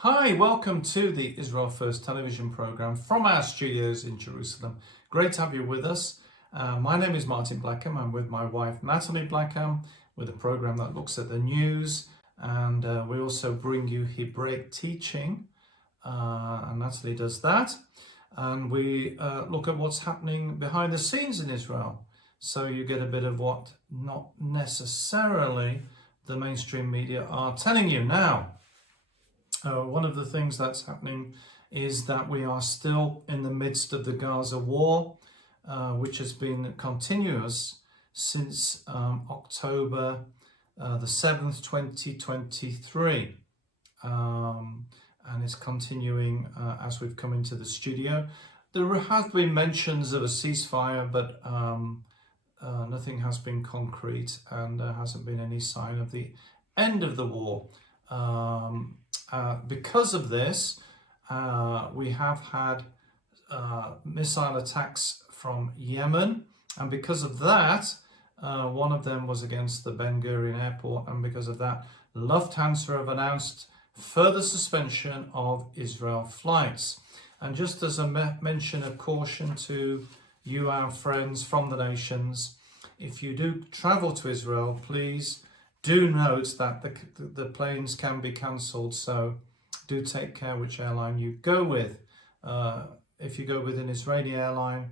Hi, welcome to the Israel First television program from our studios in Jerusalem. Great to have you with us. My name is Martin Blackham. I'm with my wife Nathalie Blackham with a program that looks at the news, and we also bring you Hebraic teaching, and Nathalie does that. And we look at what's happening behind the scenes in Israel. So you get a bit of what not necessarily the mainstream media are telling you now. One of the things that's happening is that we are still in the midst of the Gaza war, which has been continuous since October the 7th, 2023. And it's continuing as we've come into the studio. There have been mentions of a ceasefire, but nothing has been concrete, and there hasn't been any sign of the end of the war. Because of this, we have had missile attacks from Yemen, and because of that, one of them was against the Ben Gurion airport, and because of that, Lufthansa have announced further suspension of Israel flights. And just as a mention of caution to you, our friends from the nations, if you do travel to Israel, please do note that the planes can be cancelled, so do take care which airline you go with. If you go with an Israeli airline,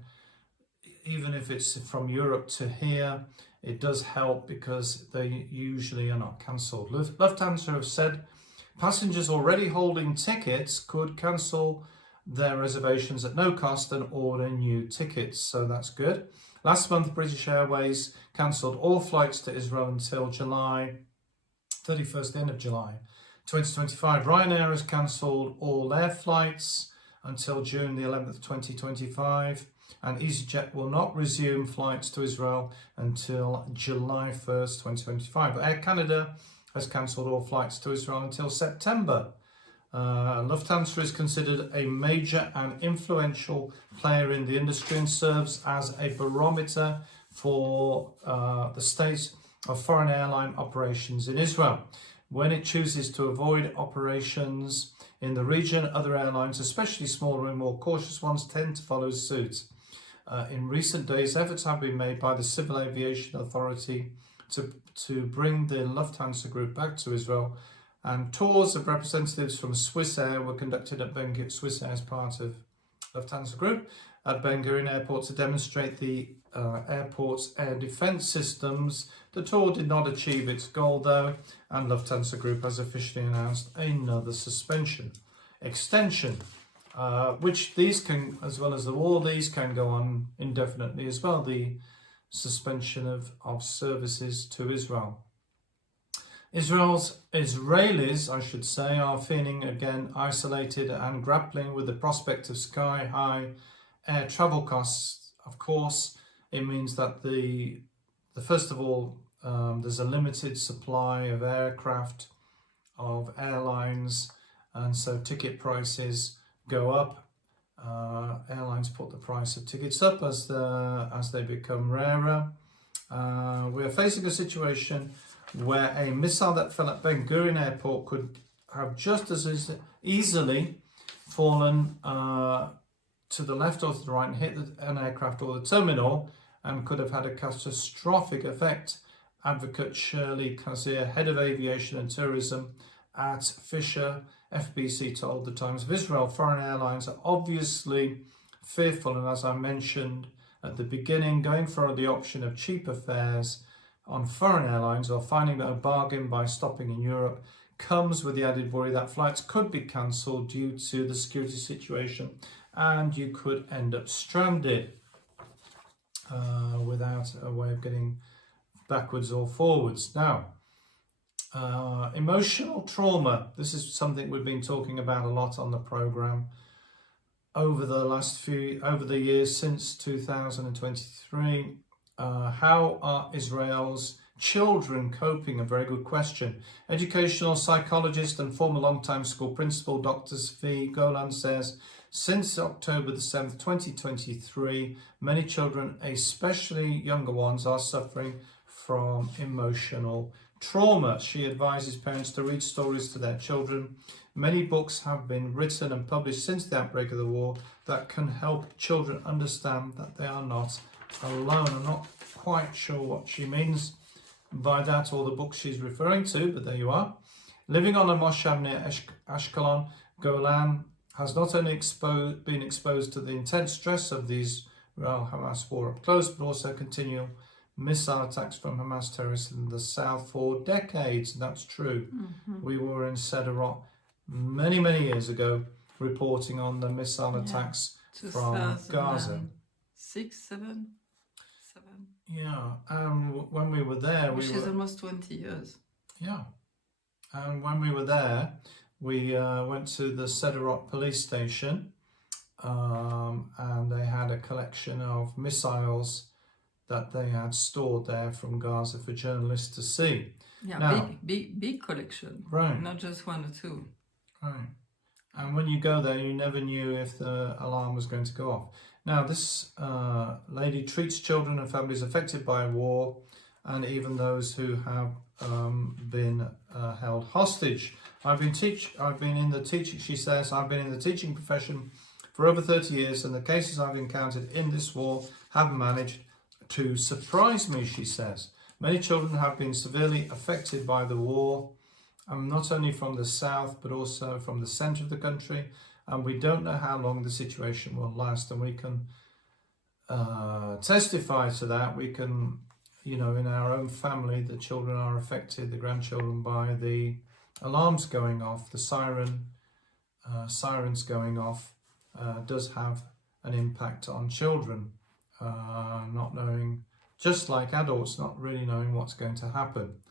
even if it's from Europe to here, it does help because they usually are not cancelled. Lufthansa have said passengers already holding tickets could cancel their reservations at no cost and order new tickets, so that's good. Last month, British Airways cancelled all flights to Israel until July 31st, the end of July 2025. Ryanair has cancelled all their flights until June the 11th, 2025. And EasyJet will not resume flights to Israel until July 1st, 2025. Air Canada has cancelled all flights to Israel until September. Lufthansa is considered a major and influential player in the industry and serves as a barometer for the state of foreign airline operations in Israel. When it chooses to avoid operations in the region, other airlines, especially smaller and more cautious ones, tend to follow suit. In recent days, efforts have been made by the Civil Aviation Authority to bring the Lufthansa group back to Israel, and tours of representatives from Swiss Air were conducted at Swiss Air as part of Lufthansa Group at Ben Gurion Airport to demonstrate the airport's air defence systems. The tour did not achieve its goal though, and Lufthansa Group has officially announced another extension, which these can, as well as the war, these can go on indefinitely as well, the suspension of services to Israel. Israelis, I should say, are feeling again isolated and grappling with the prospect of sky-high air travel costs. Of course, it means that first of all, there's a limited supply of aircraft, of airlines, and so ticket prices go up. Airlines put the price of tickets up as they become rarer. We're facing a situation where a missile that fell at Ben Gurion Airport could have just as easily fallen to the left or to the right and hit an aircraft or the terminal, and could have had a catastrophic effect. Advocate Shirley Kazir, head of aviation and tourism at Fisher FBC, told the Times of Israel foreign airlines are obviously fearful, and as I mentioned at the beginning, going for the option of cheaper fares on foreign airlines or finding a bargain by stopping in Europe comes with the added worry that flights could be cancelled due to the security situation, and you could end up stranded without a way of getting backwards or forwards. Now, emotional trauma. This is something we've been talking about a lot on the program over the years since 2023. How are Israel's children coping? A very good question. Educational psychologist and former long-time school principal Dr. Zvi Golan says, since October the 7th, 2023, many children, especially younger ones, are suffering from emotional trauma. She advises parents to read stories to their children. Many books have been written and published since the outbreak of the war that can help children understand that they are not alone. I'm not quite sure what she means by that or the book she's referring to, but there you are. Living on a moshav near Ashkelon, Golan has not only been exposed to the intense stress of the Israel-Hamas war up close, but also continual missile attacks from Hamas terrorists in the south for decades. That's true. We were in Sderot many years ago reporting on the missile attacks from Gaza. 6, 7. Yeah, and when we were there, which is almost 20 years. Yeah, and when we were there, we went to the Sderot police station, and they had a collection of missiles that they had stored there from Gaza for journalists to see. Yeah, now, big collection. Right. Not just one or two. Right. And when you go there, you never knew if the alarm was going to go off. Now, this lady treats children and families affected by war, and even those who have been held hostage. I've been in the teaching. She says, I've been in the teaching profession for over 30 years, and the cases I've encountered in this war have managed to surprise me. She says many children have been severely affected by the war, not only from the south but also from the centre of the country, and we don't know how long the situation will last. And we can testify to that. We can, in our own family, the children are affected, the grandchildren, by the alarms going off, the sirens going off. Does have an impact on children, not knowing, just like adults, not really knowing what's going to happen.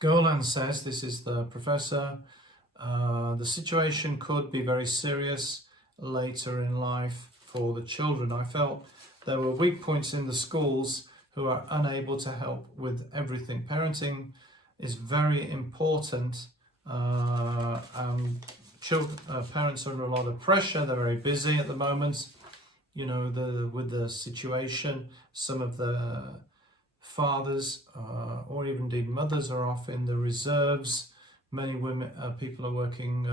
Golan says, this is the professor, the situation could be very serious later in life for the children. I felt there were weak points in the schools who are unable to help with everything. Parenting is very important, and parents are under a lot of pressure. They're very busy at the moment, with the situation. Some of the fathers or even indeed mothers are off in the reserves. Many people are working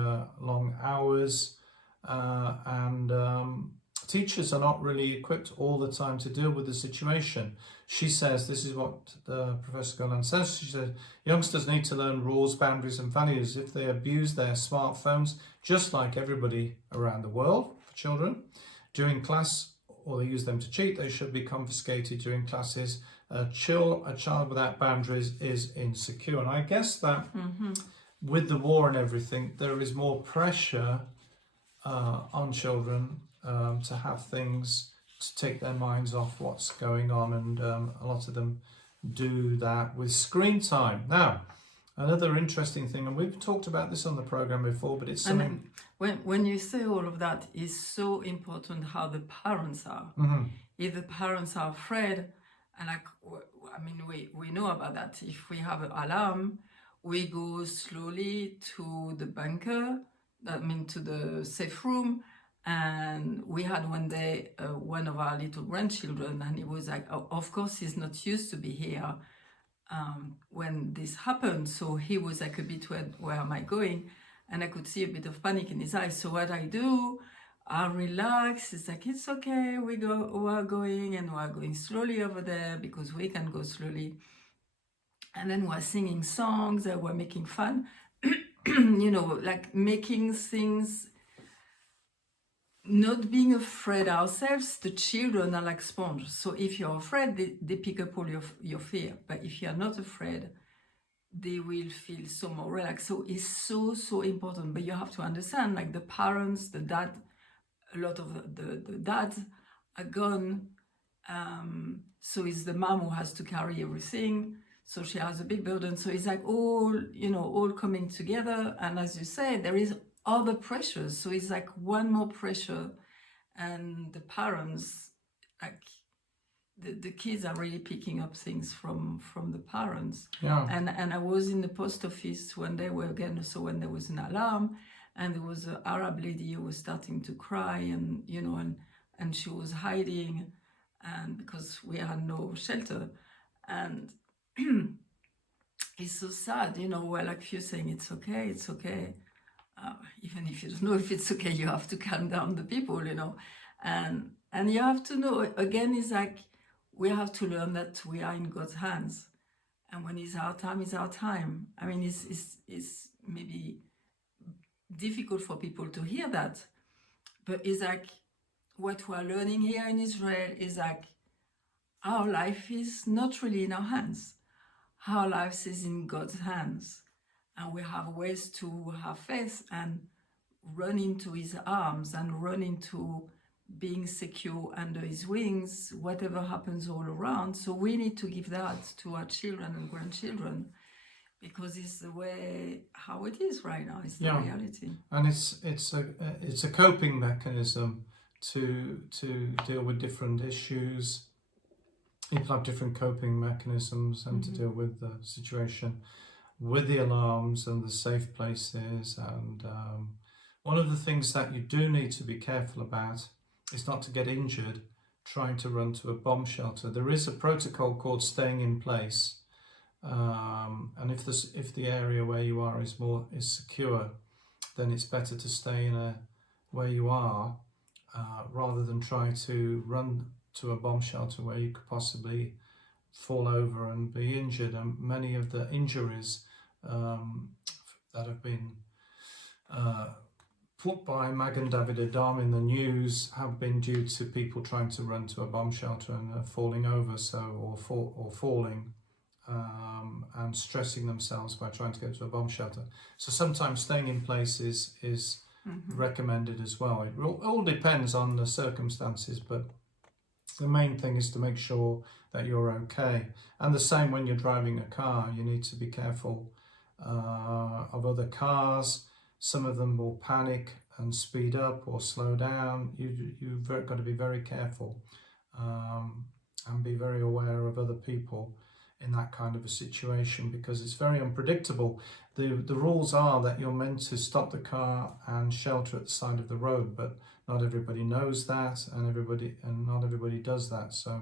long hours, and teachers are not really equipped all the time to deal with the situation. She says, this is what Professor Golan says, she said, youngsters need to learn rules, boundaries and values. If they abuse their smartphones, just like everybody around the world, children, during class, or they use them to cheat, they should be confiscated during classes. A child without boundaries is insecure. And I guess that with the war and everything, there is more pressure on children to have things to take their minds off what's going on, and a lot of them do that with screen time. Now, another interesting thing, and we've talked about this on the program before, but it's something. When you say all of that, is so important how the parents are. If the parents are afraid, and we know about that. If we have an alarm, we go slowly to the bunker, to the safe room. And we had one day one of our little grandchildren, and he was like, of course he's not used to be here when this happened. So he was like a bit, where am I going? And I could see a bit of panic in his eyes. So what I do, I relax. It's like, it's okay, we are going, and we're going slowly over there because we can go slowly. And then we're singing songs, and we're making fun, like making things. Not being afraid ourselves. The children are like sponges. So if you're afraid, they pick up all your fear. But if you're not afraid, they will feel so more relaxed. So it's so important. But you have to understand, like the parents, the dad, a lot of the dads are gone. So it's the mom who has to carry everything. So she has a big burden. So it's like all coming together. And as you say, there is other pressures, so it's like one more pressure, and the parents, like the kids are really picking up things from the parents. And I was in the post office one day when there was an alarm, and there was an Arab lady who was starting to cry, and and she was hiding, and because we had no shelter, and it's so sad, you know, where like you're saying, it's okay, it's okay. Even if you don't know if it's okay, you have to calm down the people, you know. And you have to know, again, it's like we have to learn that we are in God's hands. And when it's our time, it's our time. I mean, it's maybe difficult for people to hear that. But it's like what we are learning here in Israel is like our life is not really in our hands. Our life is in God's hands. And we have ways to have faith and run into his arms and run into being secure under his wings, whatever happens all around. So we need to give that to our children and grandchildren, because it's the way how it is right now. It's the reality. And it's a coping mechanism to deal with different issues. People have different coping mechanisms and to deal with the situation, with the alarms and the safe places. And one of the things that you do need to be careful about is not to get injured trying to run to a bomb shelter. There is a protocol called staying in place, and if the area where you are is secure, then it's better to stay in where you are rather than try to run to a bomb shelter where you could possibly fall over and be injured. And many of the injuries that have been put by Magen David Adam in the news have been due to people trying to run to a bomb shelter and falling over, or falling and stressing themselves by trying to get to a bomb shelter. So sometimes staying in place is recommended as well. It all depends on the circumstances, but the main thing is to make sure that you're okay. And the same when you're driving a car, you need to be careful of other cars. Some of them will panic and speed up or slow down. You've got to be very careful and be very aware of other people in that kind of a situation, because it's very unpredictable. The rules are that you're meant to stop the car and shelter at the side of the road, but not everybody knows that, and not everybody does that. So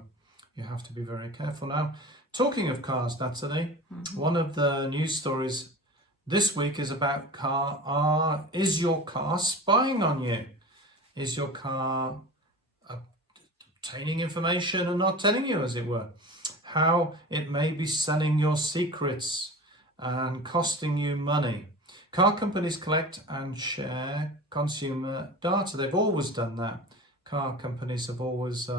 you have to be very careful. Now, talking of cars, Nathalie, one of the news stories this week is about car. Is your car spying on you? Is your car obtaining information and not telling you, as it were? How it may be selling your secrets and costing you money. Car companies collect and share consumer data. They've always done that. Car companies have always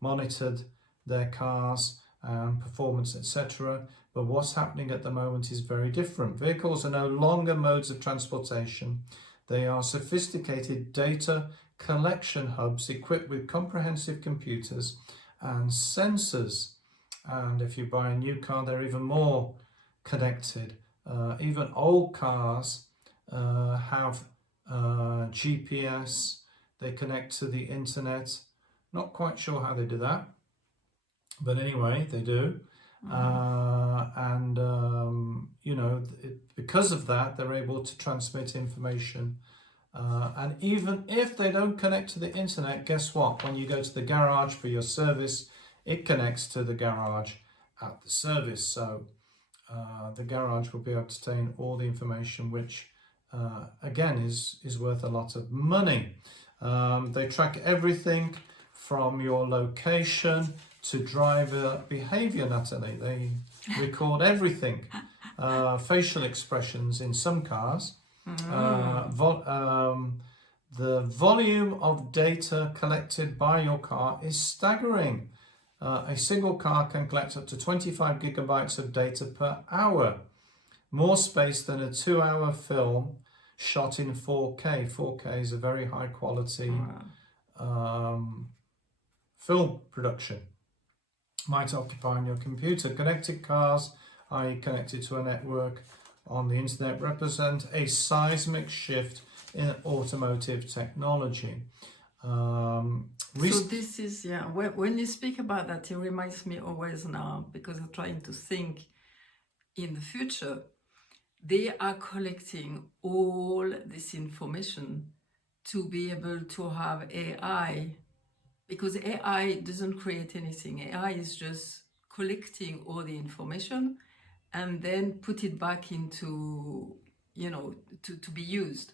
monitored their cars and performance, etc. But what's happening at the moment is very different. Vehicles are no longer modes of transportation. They are sophisticated data collection hubs equipped with comprehensive computers and sensors. And if you buy a new car, they're even more connected. Even old cars have GPS. They connect to the internet. Not quite sure how they do that, but anyway, they do. Because of that, they're able to transmit information. And even if they don't connect to the internet, guess what? When you go to the garage for your service, it connects to the garage at the service. So the garage will be able to obtain all the information, which again is worth a lot of money. They track everything from your location to driver behavior, Nathalie. They record everything. Facial expressions in some cars. The volume of data collected by your car is staggering. A single car can collect up to 25 gigabytes of data per hour, more space than a 2-hour film shot in 4K. 4K is a very high quality film production. Might occupy on your computer. Connected cars, i.e. connected to a network on the internet, represent a seismic shift in automotive technology. So this is, when you speak about that, it reminds me always now, because I'm trying to think in the future, they are collecting all this information to be able to have AI, because AI doesn't create anything. AI is just collecting all the information and then put it back into, to be used.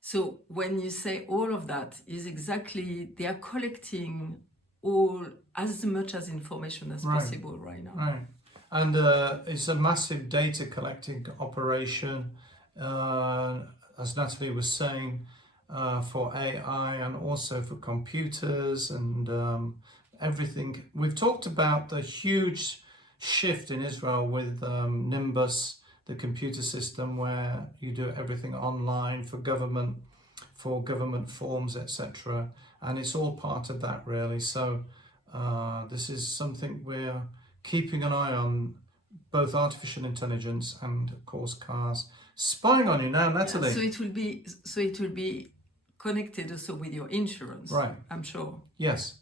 So when you say all of that is exactly, they are collecting all as much as information as possible right now. Right. And it's a massive data collecting operation, as Natalie was saying, for AI and also for computers and everything. We've talked about the huge shift in Israel with Nimbus, the computer system where you do everything online for government forms, etc. And it's all part of that, really. So this is something we're keeping an eye on, both artificial intelligence and, of course, cars spying on you now, Natalie. Yeah, so it will be connected also with your insurance, right? I'm sure. Yes,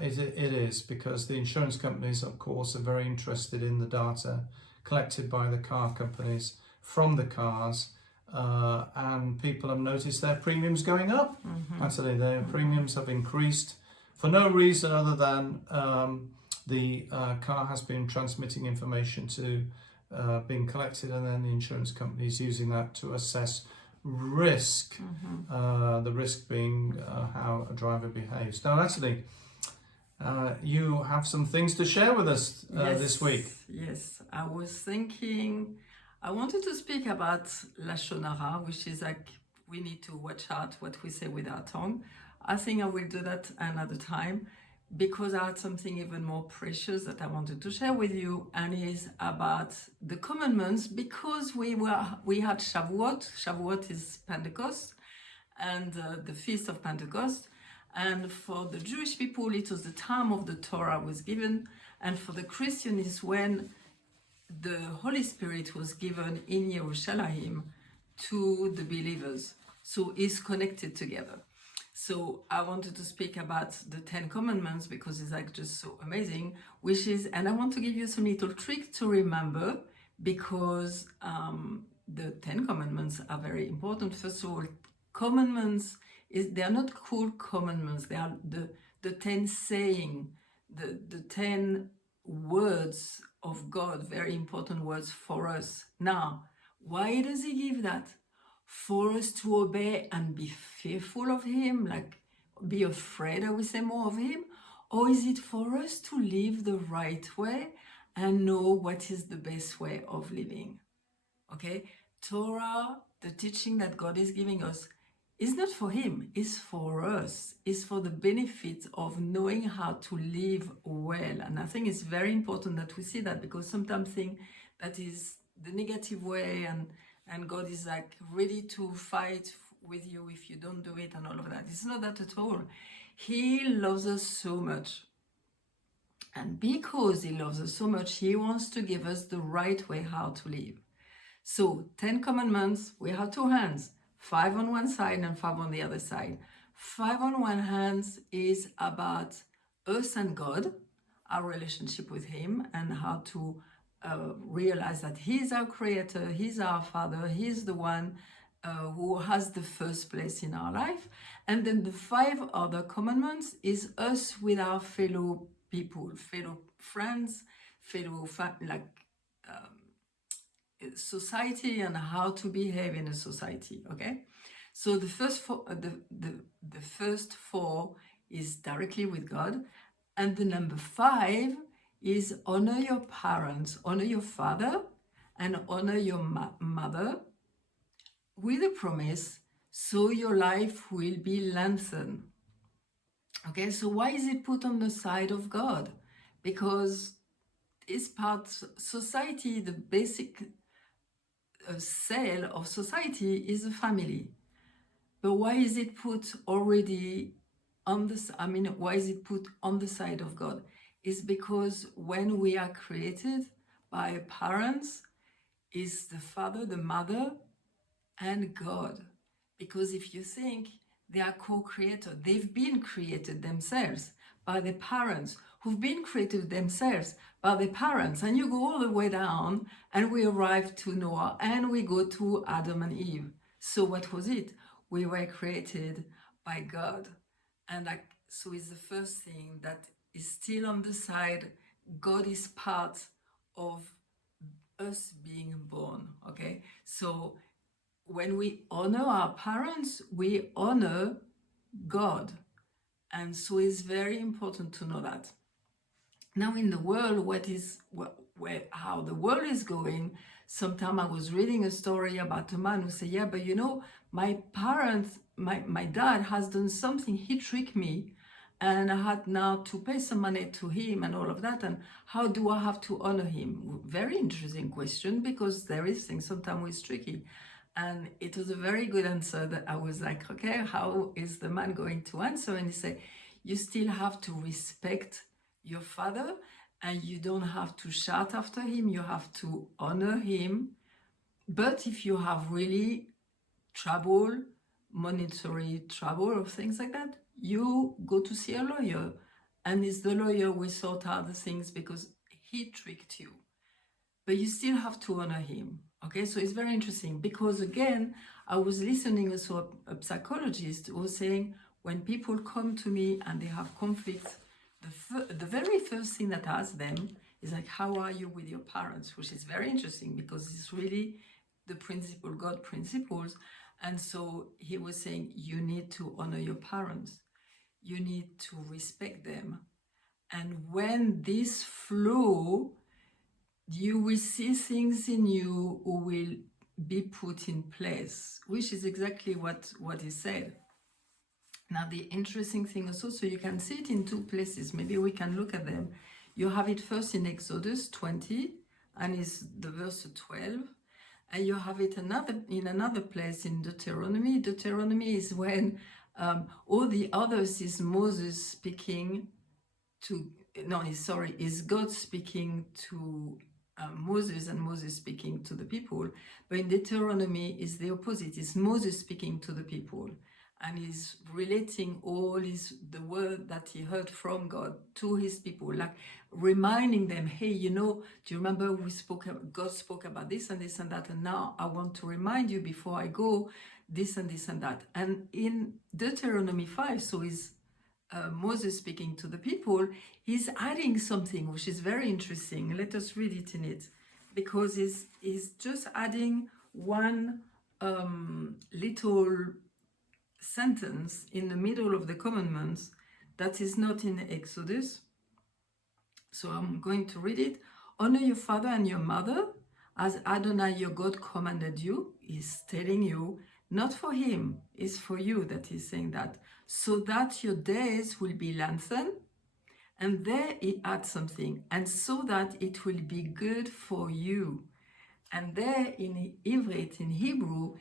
it is, because the insurance companies, of course, are very interested in the data collected by the car companies from the cars, and people have noticed their premiums going up. Natalie, their premiums have increased for no reason other than the car has been transmitting information to being collected, and then the insurance companies using that to assess risk, the risk being how a driver behaves. Now, Natalie, you have some things to share with us this week. Yes, I was thinking, I wanted to speak about Lashon Hara, which is like, we need to watch out what we say with our tongue. I think I will do that another time, because I had something even more precious that I wanted to share with you, and is about the commandments, because we had Shavuot. Shavuot is Pentecost, and the Feast of Pentecost. And for the Jewish people, it was the time of the Torah was given, and for the Christians is when the Holy Spirit was given in Jerusalem to the believers. So it's connected together. So I wanted to speak about the 10 Commandments, because it's like just so amazing, which is, and I want to give you some little trick to remember, because the 10 Commandments are very important. First of all, commandments, they are not called commandments, they are the 10 saying, the 10 words of God, very important words for us. Now, why does he give that? For us to obey and be fearful of him, like be afraid, I would say, more of him? Or is it for us to live the right way and know what is the best way of living? Okay, Torah, the teaching that God is giving us, is not for him, it's for us. It's for the benefit of knowing how to live well. And I think it's very important that we see that, because sometimes think that is the negative way, and God is like ready to fight with you if you don't do it and all of that. It's not that at all. He loves us so much. And because he loves us so much, he wants to give us the right way how to live. So 10 commandments, we have two hands, 5 on one side and 5 on the other side. 5 on one hand is about us and God, our relationship with him, and how to realize that he's our creator, he's our father, he's the one who has the first place in our life. And then the 5 other commandments is us with our fellow people, fellow friends, fellow society, and how to behave in a society. Okay, so the first first 4 is directly with God, and the number 5 is honor your parents, honor your father, and honor your mother, with a promise, so your life will be lengthened. Okay, so why is it put on the side of God? Because it's part society, the basic cell of society is a family. But why is it put already on why is it put on the side of God? It's because when we are created by parents, is the father, the mother, and God. Because if you think, they are co-creators, they've been created themselves by the parents, who've been created themselves by the parents, and you go all the way down, and we arrive to Noah, and we go to Adam and Eve. So what was it? We were created by God. And so it's the first thing that is still on the side God is part of us being born, okay? So when we honor our parents, we honor God. And so it's very important to know that. Now in the world, how the world is going, sometime I was reading a story about a man who said, yeah, but you know, my parents, my dad has done something, he tricked me, and I had now to pay some money to him and all of that, and how do I have to honor him? Very interesting question, because there is things sometimes it's tricky. And it was a very good answer that I was like, okay, how is the man going to answer? And he said, you still have to respect your father, and you don't have to shout after him, you have to honor him. But if you have really trouble, monetary trouble or things like that, you go to see a lawyer, and it's the lawyer who will sort out the things because he tricked you. But you still have to honor him. Okay, so it's very interesting, because again, I was listening also a psychologist who was saying, when people come to me and they have conflicts, the very first thing that I ask them is like, how are you with your parents? Which is very interesting, because it's really the principle, God principles. And so he was saying, you need to honor your parents. You need to respect them. And when this flow, you will see things in you who will be put in place, which is exactly what he said. Now, the interesting thing also, so you can see it in two places. Maybe we can look at them. You have it first in Exodus 20, and it's the verse 12. And you have it in another place in Deuteronomy. Deuteronomy is when all the others is Moses speaking to, is God speaking to Moses, and Moses speaking to the people. But in Deuteronomy is the opposite. It's Moses speaking to the people, and he's relating all the word that he heard from God to his people, like reminding them, hey, you know, do you remember God spoke about this and this and that, and now I want to remind you before I go, this and this and that. And in Deuteronomy 5, so is Moses speaking to the people, he's adding something which is very interesting. Let us read it in it, because he's just adding one little sentence in the middle of the commandments that is not in Exodus. So I'm going to read it. Honor your father and your mother as Adonai your God commanded you. He's telling you, not for him, it's for you that he's saying that, so that your days will be lengthened. And there he adds something, and so that it will be good for you. And there in Ivrit, in Hebrew,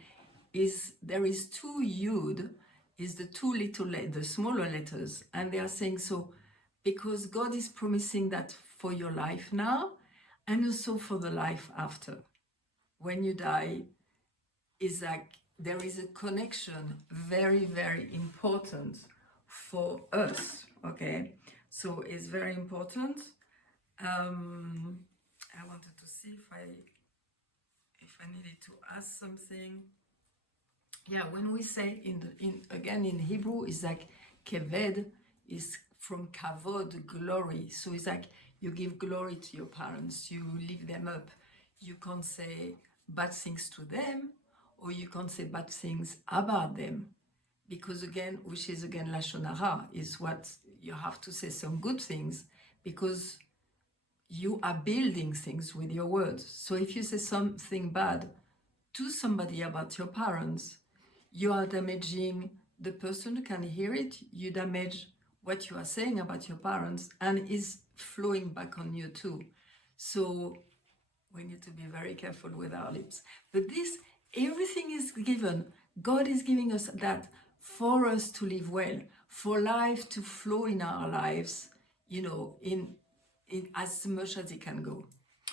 there is two yud, is the two the smaller letters, and they are saying so because God is promising that for your life now, and also for the life after. When you die, is like there is a connection, very, very important for us. Okay, so it's very important. I wanted to see if I needed to ask something. Yeah, when we say again in Hebrew, it's like keved is from kavod, glory. So it's like you give glory to your parents, you lift them up. You can't say bad things to them, or you can't say bad things about them, because again, which is again lashon hara, is what you have to say some good things, because you are building things with your words. So if you say something bad to somebody about your parents, you are damaging the person who can hear it, you damage what you are saying about your parents, and is flowing back on you too. So we need to be very careful with our lips. But everything is given. God is giving us that for us to live well, for life to flow in our lives, in as much as it can go.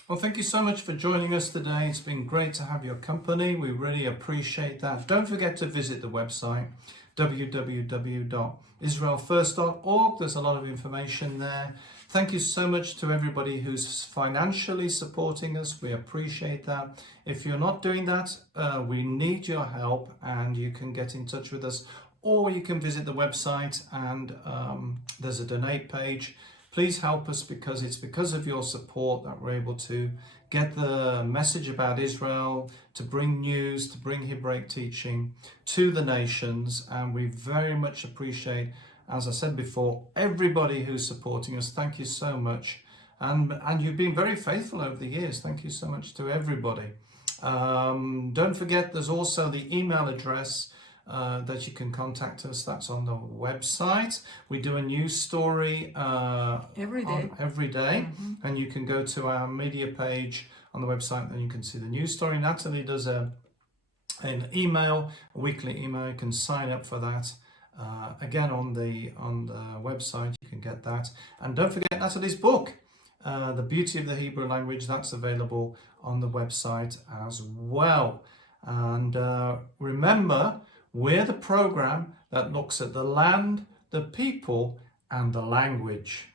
Well, thank you so much for joining us today. It's been great to have your company. We really appreciate that. Don't forget to visit the website, www.israelfirst.org. There's a lot of information there. Thank you so much to everybody who's financially supporting us. We appreciate that. If you're not doing that, we need your help, and you can get in touch with us, or you can visit the website and there's a donate page. Please help us, because it's because of your support that we're able to get the message about Israel, to bring news, to bring Hebraic teaching to the nations. And we very much appreciate, as I said before, everybody who's supporting us. Thank you so much. And you've been very faithful over the years. Thank you so much to everybody. Don't forget, there's also the email address that you can contact us. That's on the website. We do a news story every day, and you can go to our media page on the website and you can see the news story. Nathalie does an email, a weekly email. You can sign up for that. Again, on the website you can get that. And don't forget Nathalie's book, The Beauty of the Hebrew Language. That's available on the website as well. And remember, we're the program that looks at the land, the people, and the language.